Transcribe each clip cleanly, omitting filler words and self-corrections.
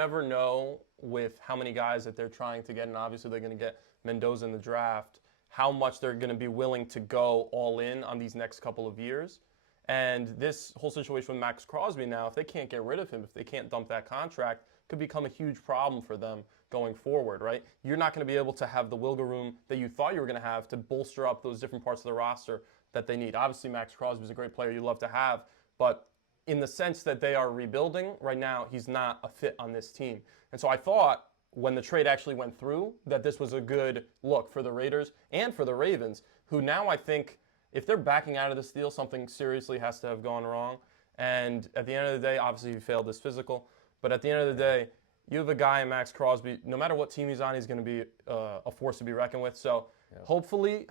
never know with how many guys that they're trying to get, and obviously they're going to get Mendoza in the draft, how much they're going to be willing to go all in on these next couple of years. And this whole situation with Maxx Crosby now, if they can't get rid of him, if they can't dump that contract, could become a huge problem for them going forward, right? You're not going to be able to have the wiggle room that you thought you were going to have to bolster up those different parts of the roster that they need. Obviously, Maxx Crosby is a great player you love to have, but in the sense that they are rebuilding, right now, he's not a fit on this team. And so I thought when the trade actually went through that this was a good look for the Raiders and for the Ravens, who now I think if they're backing out of this deal, something seriously has to have gone wrong. And at the end of the day, obviously he failed his physical. But at the end of the day, you have a guy in Maxx Crosby, no matter what team he's on, he's going to be a force to be reckoned with. So hopefully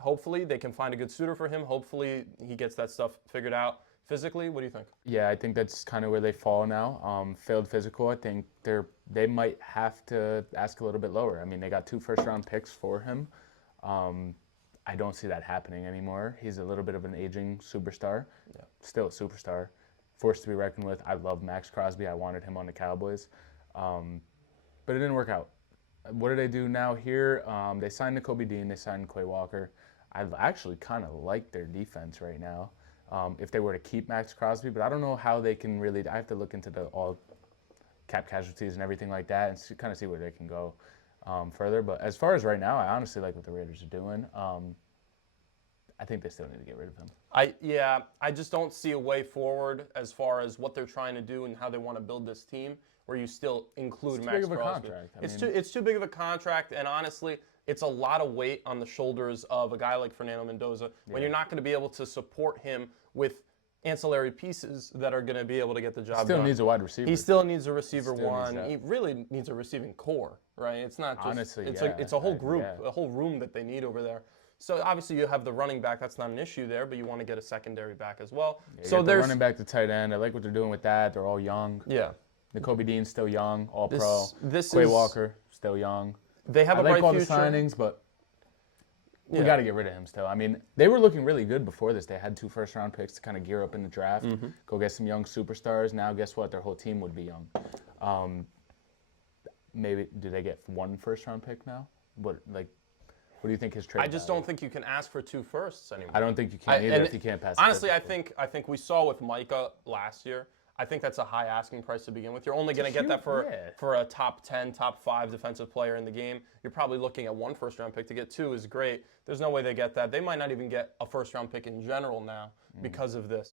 they can find a good suitor for him. Hopefully he gets that stuff figured out physically. What do you think? Yeah, I think that's kind of where they fall now. Failed physical, I think they might have to ask a little bit lower. I mean, they got 2 first-round picks for him. I don't see that happening anymore. He's a little bit of an aging superstar, still a superstar, forced to be reckoned with. I love Maxx Crosby. I wanted him on the Cowboys, but it didn't work out. What do they do now here? They signed Nakobe Dean. They signed Quay Walker. I actually kind of like their defense right now if they were to keep Maxx Crosby, but I don't know how they can really – I have to look into the all cap casualties and everything like that and kind of see where they can go. Further, but as far as right now, I honestly like what the Raiders are doing. I think they still need to get rid of him. I just don't see a way forward as far as what they're trying to do and how they want to build this team, where you still include Maxx Crosby. It's too big of a contract, and honestly, it's a lot of weight on the shoulders of a guy like Fernando Mendoza when you're not going to be able to support him with ancillary pieces that are going to be able to get the job done. Still needs a wide receiver. He still needs a receiver one. He really needs a receiving core, right? It's not just honestly, it's a whole group, a whole room that they need over there. So obviously you have the running back. That's not an issue there, but you want to get a secondary back as well. Yeah, so there's running back to tight end. I like what they're doing with that. They're all young. Yeah. Nakobe Dean's still young, all pro. This Quay Walker still young. They have a bright future. I like all the signings, but we got to get rid of him still. I mean, they were looking really good before this. They had 2 first-round picks to kind of gear up in the draft, go get some young superstars. Now, guess what? Their whole team would be young. Maybe do they get 1 first-round pick now? What do you think his trade? I just don't think you can ask for 2 firsts anymore. I don't think you can either if you can't pass. Honestly, I think we saw with Micah last year. I think that's a high asking price to begin with. You're only going to get that for a top 10, top 5 defensive player in the game. You're probably looking at 1 first-round pick. To get 2 is great. There's no way they get that. They might not even get a first-round pick in general now because of this.